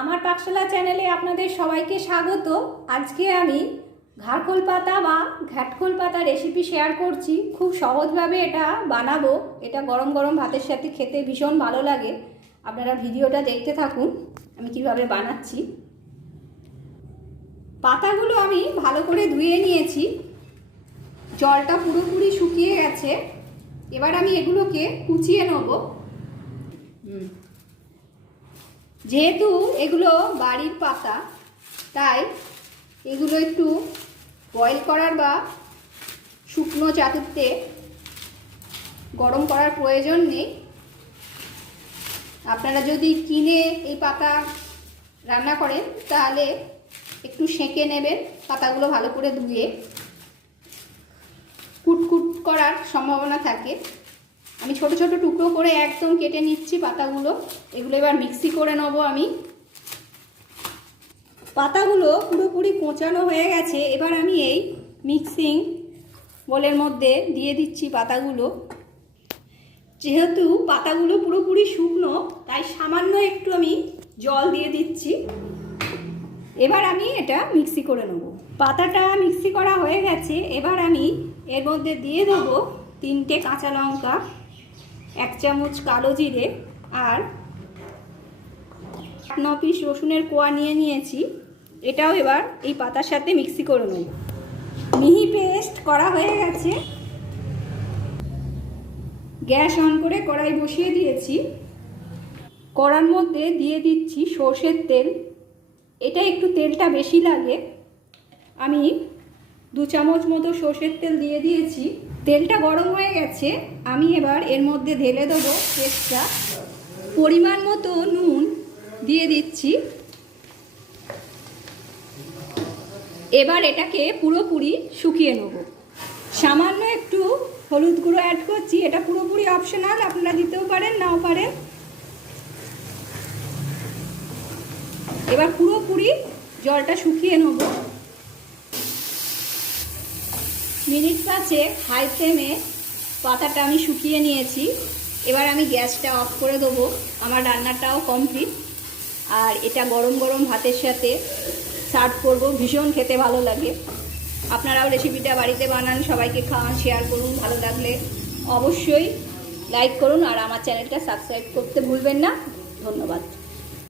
আমার পাকশালা চ্যানেলে আপনাদের সবাইকে স্বাগত। আজকে আমি ঘারকোল পাতা বা ঘ্যাটকোল পাতা রেসিপি শেয়ার করছি। খুব সহজভাবে এটা বানাবো। এটা গরম গরম ভাতের সাথে খেতে ভীষণ ভালো লাগে। আপনারা ভিডিওটা দেখতে থাকুন আমি কিভাবে বানাচ্ছি। পাতাগুলো আমি ভালো করে ধুয়ে নিয়েছি, জলটা পুরোপুরি শুকিয়ে গেছে। এবার আমি এগুলোকে কুচিয়ে নেব। যেহেতু এগুলো বাড়ির পাতা, তাই এগুলো একটু বয়েল করার বা শুকনো চাতুতে গরম করার প্রয়োজন নেই। আপনারা যদি কিনে এই পাতা রান্না করেন তাহলে একটু সেঁকে নেবেন পাতাগুলো ভালো করে ধুয়ে, কুটকুট করার সম্ভাবনা থাকে। আমি ছোট ছোট টুকরো করে একদম কেটে নিচ্ছি পাতাগুলো। এগুলো এবার মিক্সি করে নেবো আমি। পাতাগুলো পুরোপুরি কোঁচানো হয়ে গেছে। এবার আমি এই মিক্সিং বোলের মধ্যে দিয়ে দিচ্ছি পাতাগুলো। যেহেতু পাতাগুলো পুরোপুরি শুকনো, তাই সামান্য একটু আমি জল দিয়ে দিচ্ছি। এবার আমি এটা মিক্সি করে নেব। পাতাটা মিক্সি করা হয়ে গেছে। এবার আমি এর মধ্যে দিয়ে দেবো 3টে কাঁচা লঙ্কা, 1 চামচ কালো জিরে আর 8-9 পিস রসুনের কোয়া নিয়েছি। এটাও এবার এই পাতার সাথে মিক্সি করে নেব। মিহি পেস্ট করা হয়ে গেছে। গ্যাস অন করে কড়াই বসিয়ে দিয়েছি। কড়ার মধ্যে দিয়ে দিচ্ছি সর্ষের তেল। এটা একটু তেলটা বেশি লাগে। আমি 2 চামচ মতো সর্ষের তেল দিয়ে দিয়েছি। তেলটা গরম হয়ে গেছে। আমি এবার এর মধ্যে ঢেলে দেবো পেস্টটা। পরিমাণ মতো নুন দিয়ে দিচ্ছি। এবার এটাকে পুরোপুরি শুকিয়ে নেব। সামান্য একটু হলুদ গুঁড়ো অ্যাড করছি। এটা পুরোপুরি অপশনাল, আপনারা দিতেও পারেন নাও পারেন। এবার পুরোপুরি জলটা শুকিয়ে নেব। মিনিট 5 হাই ফ্লেমে পাতাটা আমি শুকিয়ে নিয়েছি। এবার আমি গ্যাসটা অফ করে দেবো। আমার রান্নাটাও কমপ্লিট। আর এটা গরম গরম ভাতের সাথে সার্ভ করবো। ভীষণ খেতে ভালো লাগে। আপনারাও রেসিপিটা বাড়িতে বানান, সবাইকে খাওয়ান, শেয়ার করুন। ভালো লাগলে অবশ্যই লাইক করুন আর আমার চ্যানেলটা সাবস্ক্রাইব করতে ভুলবেন না। ধন্যবাদ।